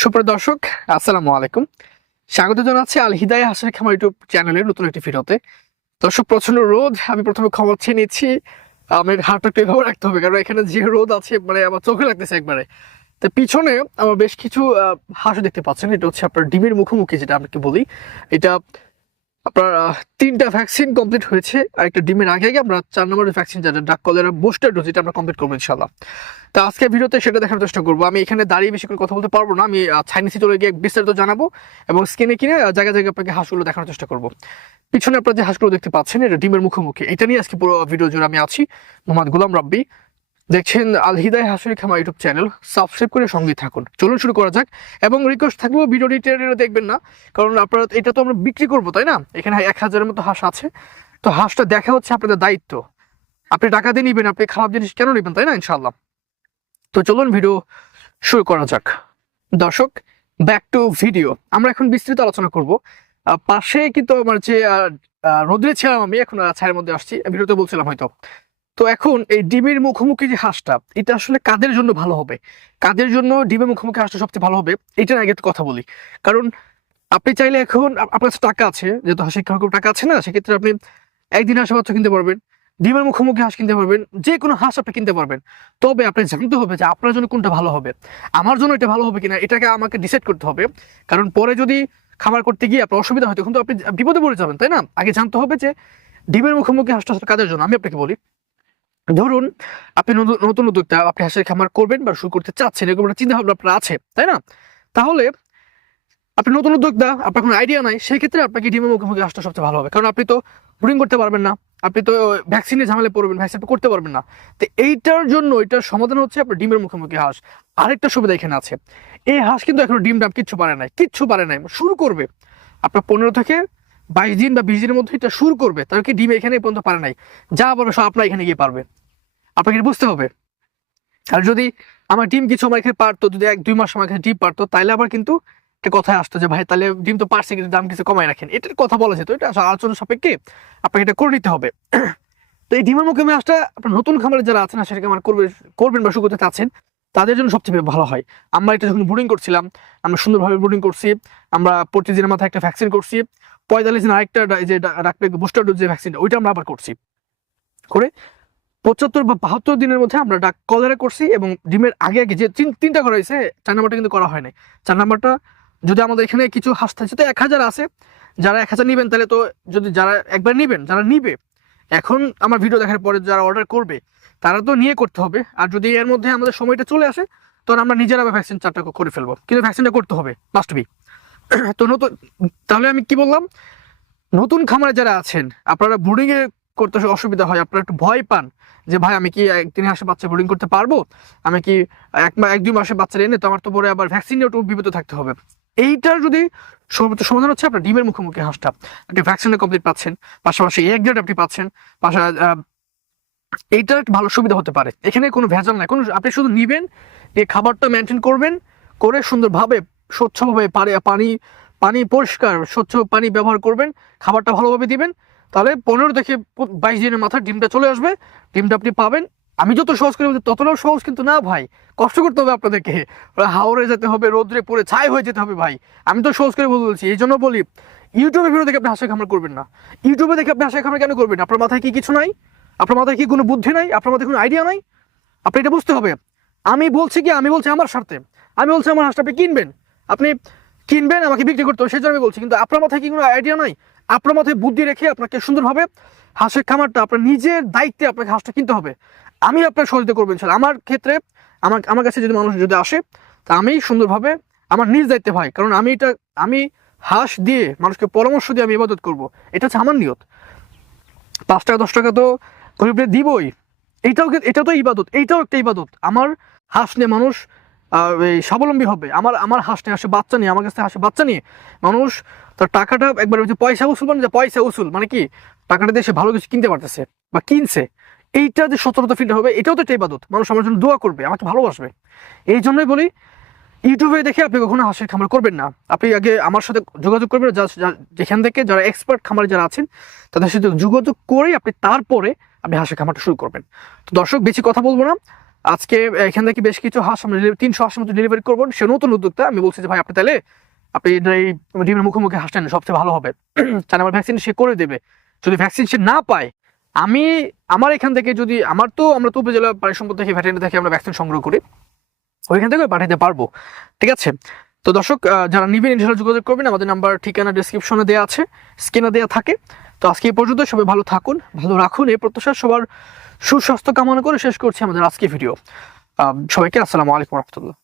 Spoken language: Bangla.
সুপ্রিয় দর্শক, আসসালামু আলাইকুম। স্বাগত জানাচ্ছি আল হিদায় হাসান খামার ইউটিউব চ্যানেলের নতুন একটি ভিডিওতে। দর্শক প্রচণ্ড রোদ, আমি প্রথমে খবর চেয়ে নিচ্ছি, আমার হাটটা একটু এভাবে রাখতে হবে, কারণ এখানে যে রোদ আছে মানে আমার চোখে লাগতেছে একবারে। তো পিছনে আমার বেশ কিছু হাঁস দেখতে পাচ্ছেন, এটা হচ্ছে আপনার ডিমের মুখোমুখি যেটা আপনাকে বলি। এটা আপনার তিনটা ভ্যাকসিন কমপ্লিট হয়েছে। আর একটা ডিমের আগে আগে আমরা চার নম্বরের ভ্যাকসিন যেটা ডাক কলেরা বুস্টার ডোজ এটা আমরা কমপ্লিট করব ইনশাল্লাহ তো আজকে ভিডিওতে সেটা দেখার চেষ্টা করব। আমি এখানে দাঁড়িয়ে বেশি করে কথা বলতে পারব না। আমি চাইনিসে চলে গিয়ে বিস্তারিত জানাব এবং স্কিনে কিনে জায়গায় জায়গায় আপনাকে হাঁসগুলো দেখানোর চেষ্টা করব। পিছনে আপনারা যে হাঁসগুলো দেখতে পাচ্ছেন, এটা ডিমের মুখোমুখি। এটা নিয়ে আজকে পুরো ভিডিও জুড়ে আমি আছি। মোহাম্মদ গুলাম রাব্বি। দেখছেন আল হিদায় হাসুরি খামা ইউটিউব চ্যানেল। সাবস্ক্রাইব করে সঙ্গে থাকুন। চলুন শুরু করা যাক। এবং রিকোয়েস্ট থাকলেও ভিডিও টেনে দেখবেন না। কারণ আপনারা এটা তো আমরা বিক্রি করব, তাই না? এখানে এক হাজারের মতো হাঁস আছে। তো হাঁসটা দেখা হচ্ছে আপনাদের দায়িত্ব। আপনি টাকা দিয়ে নিবেন, আপনি খারাপ জিনিস কেন নেবেন, তাই না ইনশাল্লাহ তো চলুন ভিডিও শুরু করা যাক। দর্শক ব্যাক টু ভিডিও আমরা এখন বিস্তৃত আলোচনা করব। পাশে কিন্তু আমার যে রোদ্রে ছিলাম আমি, এখন ছায়ের মধ্যে আসছি। ভিডিওতে বলছিলাম হয়তো। তো এখন এই ডিমের মুখোমুখি যে হাঁসটা, এটা আসলে কাদের জন্য ভালো হবে? কাদের জন্য ডিমের মুখোমুখি হাঁসটা সবচেয়ে ভালো হবে? এটা আগে কথা বলি। কারণ আপনি চাইলে এখন আপনার কাছে টাকা আছে, যেহেতু হাসি খাওয়ার টাকা আছে না, সেক্ষেত্রে আপনি একদিন হাঁস বাচ্চা কিনতে পারবেন, ডিমের মুখোমুখি হাঁস কিনতে পারবেন যে কোনো হাঁস আপনি কিনতে পারবেন। তবে আপনি জানতে হবে যে আপনার জন্য কোনটা ভালো হবে। আমার জন্য এটা ভালো হবে কিনা, এটাকে আমাকে ডিসাইড করতে হবে। কারণ পরে যদি খাবার করতে গিয়ে আপনার অসুবিধা হয়, তখন তো আপনি বিপদে পড়ে যাবেন, তাই না? আগে জানতে হবে যে ডিমের মুখোমুখি হাঁসটা কাদের জন্য, আমি আপনাকে বলি। ধরুন, আপনি নতুন উদ্যোক্তা, আপনি হাঁসের খামার করবেন বা শুরু করতে চাচ্ছেন, এরকম একটা চিন্তা ভাবনা আপনার আছে, তাই না? তাহলে আপনি নতুন উদ্যোক্তা, আপনার কোনো আইডিয়া নাই সেই ক্ষেত্রে আপনাকে ডিমের মুখোমুখি হাঁসটা সবচেয়ে ভালো হবে। কারণ আপনি তো ব্রিং করতে পারবেন না, আপনি তো ভ্যাকসিনে ঝামেলা পড়বেন ভ্যাকসিন করতে পারবেন না। তো এইটার জন্য, এটার সমাধান হচ্ছে আপনার ডিমের মুখোমুখি হাঁস। আরেকটা সুবিধা এখানে আছে। এই হাঁস কিন্তু এখনও ডিম ডাম কিচ্ছু পারে নাই, কিচ্ছু পারে নাই, শুরু করবে আপনার পনেরো থেকে বাইশ দিন বা বিশ দিনের মধ্যে এটা শুরু করবে তার কি ডিম এখানে পর্যন্ত পারে নাই? যা পারবে সব আপনার এখানে গিয়ে পারবে। আপনাকে বুঝতে হবে। আর যদি আমার ডিম কিছু আমার এখানে পারতো, যদি এক, দুই মাস আমার এখানে ডিম পারতো তাহলে আবার কিন্তু একটা কথায় আসতো যে, ভাই তাহলে ডিম তো পারছে, কিন্তু দাম কিছু কমায় রাখেন। এটার কথা বলা যেত, এটা আলোচনা সাপেক্ষে আপনাকে এটা করে নিতে হবে। তো এই ডিমের মুখে মাছটা আপনার নতুন খামারে যারা আছেন সেটাকে আমার করবে, করবেন বা শুরু করতে চাচ্ছেন, তাদের জন্য সবচেয়ে ভালো হয়। আমরা এটা যখন বোর্ডিং করছিলাম, আমরা সুন্দরভাবে বোর্ডিং করছি, আমরা প্রতিদিনের মাথায় একটা ভ্যাকসিন করছি পঁয়তাল্লিশ দিন আরেকটা যে ডাক্তার বুস্টার ডোজ যে ভ্যাকসিনটা ওইটা আমরা আবার করছি। করে পঁচাত্তর বা বাহাত্তর দিনের মধ্যে আমরা ডাক কলারে করছি এবং ডিমের আগে আগে যে তিন তিনটা করা হয়েছে, চার নাম্বারটা কিন্তু করা হয় নাই। চার নাম্বারটা যদি আমাদের এখানে কিছু হাঁস থাকে তো এক হাজার আছে। যারা এক হাজার নিবেন, তাহলে তো যদি যারা একবার নিবেন, যারা নিবে, এখন আমার ভিডিও দেখার পরে যারা অর্ডার করবে, তারা তো নিয়ে করতে হবে। আর যদি এর মধ্যে আমাদের সময়টা চলে আসে, তখন আমরা নিজেরা ভ্যাকসিন চারটা করে ফেলব। কিন্তু ভ্যাকসিনটা করতে হবে মাস্ট বি তো নতুন, তাহলে আমি কি বললাম? নতুন খামারে যারা আছেন, আপনারা ব্রুডিং এ করতে অসুবিধা হয়, আপনারা একটু ভয় পান যে, ভাই, আমি কি একদিনে আসে বাচ্চা ব্রুডিং করতে পারব? আমি কি এক এক দুই মাসে বাচ্চা এনে তো আমার তো পরে আবার ভ্যাকসিন একটু বিপদ থাকতে হবে। এইটার যদি সমাধান হচ্ছে আপনার ডিমের মুখোমুখি হাঁসটা। আপনি ভ্যাকসিনে কমপ্লিট পাচ্ছেন, পাশাপাশি এক গ্রেড আপনি পাচ্ছেন, পাশা এইটার ভালো সুবিধা হতে পারে। এখানে কোনো ভেজাল নাই। কোনো, আপনি শুধু নিবেন, এই খাবারটা মেনটেন করবেন, করে সুন্দরভাবে স্বচ্ছভাবে পানি পানি পরিষ্কার, স্বচ্ছ পানি ব্যবহার করবেন, খাবারটা ভালোভাবে দিবেন। তাহলে পনেরো থেকে বাইশ দিনের মাথায় ডিমটা চলে আসবে। ডিমটা আপনি পাবেন। আমি যত সহজ করে ততটাও সহজ কিন্তু না ভাই। কষ্ট করতে হবে আপনাদেরকে। হাওড়ে যেতে হবে, রোদ্রে পড়ে ছাই হয়ে যেতে হবে ভাই। আমি তো সহজ করে বলছি, এই জন্য বলি, ইউটিউবে ভিডিও দেখে আপনি হাসা খামার করবেন না। ইউটিউবে দেখে আপনি হাসা খামার কেন করবেন? আপনার মাথায় কি কিছু নাই? আপনার মাথায় কি কোনো বুদ্ধি নাই? আপনার মাথায় কোনো আইডিয়া নাই? আপনি এটা বুঝতে হবে। আমি বলছি কি? আমি বলছি আমার স্বার্থে। আমি বলছি আমার হাঁসটা আপনি কিনবেন। আপনি কিনবেন, আমাকে বিক্রি করতে হবে সেই জন্য আমি বলছি। কিন্তু আপনার মাথায় কি কোনো আইডিয়া নাই? আপনার মাথায় বুদ্ধি রেখে আপনাকে সুন্দরভাবে হাঁসের খামারটা, আপনার নিজের দায়িত্বে আপনাকে হাঁসটা কিনতে হবে। আমি আপনার সহযোগিতা করবেন স্যার আমার ক্ষেত্রে, আমার আমার কাছে যদি মানুষ যদি আসে, তা আমি সুন্দরভাবে আমার নিজ দায়িত্বে ভাই কারণ আমি এটা, আমি হাঁস দিয়ে মানুষকে পরামর্শ দিয়ে আমি ইবাদত করব। এটা হচ্ছে আমার নিয়ত। পাঁচ টাকা, দশ টাকা তো গরিবদের দিবই। এইটাও এটা তো ইবাদত এইটাও একটা ইবাদত। আমার হাঁস নিয়ে মানুষ স্বাবলম্বী হবে। আমার আমার হাঁস নিয়ে আসে বাচ্চা নিয়ে, আমার কাছে হাসে বাচ্চা নিয়ে। মানুষ তার টাকাটা একবার যে পয়সা উসুল মানে যে পয়সা উসুল মানে কি? টাকাটা দিয়ে সে ভালো কিছু কিনতে পারতেছে বা কিনছে। এইটা যে সতর্কতা ফিল্ড হবে, এটাও তো একটা ইবাদত। মানুষ আমার জন্য দোয়া করবে, আমাকে ভালোবাসবে। এই জন্যই বলি, ইউটিউবে দেখে আপনি কখনো হাঁসের খামার করবেন না। আপনি আগে আমার সাথে যোগাযোগ করবেন যেখান থেকে যারা এক্সপার্ট খামারে যারা আছেন, তাদের সাথে যোগাযোগ করে আপনি তারপরে আপনি হাঁসের খামারটা শুরু করবেন। তো দর্শক, বেশি কথা বলব না। আজকে এখান থেকে বেশ কিছু হাঁস আমরা তিনশো হাঁসের মতো ডেলিভারি করব। সে নতুন উদ্যোক্তা। আমি বলছি যে ভাই আপনি তাহলে আপনি এই ডিমের মুখোমুখি হাঁসটা নেন, সবচেয়ে ভালো হবে। তাহলে আমার ভ্যাকসিন সে করে দেবে। যদি ভ্যাকসিন সে না পায় আমি আমার এখান থেকে যদি আমার তো আমরা তো উপজেলা পানি সম্পদ থেকে ভ্যাটেরিনারি থেকে আমরা ভ্যাকসিন সংগ্রহ করি। ওইখান থেকে পাঠাতে পারব। ঠিক আছে? তো দর্শক যারা নিবেন ইনশাল্লাহ যোগাযোগ করবেন। আমাদের নাম্বার ঠিকানা ডিসক্রিপশনে দেওয়া আছে। স্ক্রিনে দেওয়া থাকে। তো আজকে এই পর্যন্ত সবাই ভালো থাকুন ভালো রাখুন। এই প্রত্যাশা সবার সুস্বাস্থ্য কামনা করে শেষ করছি আমাদের আজকে ভিডিও সবাইকে আসসালামু আলাইকুম রহমতুল্লাহ।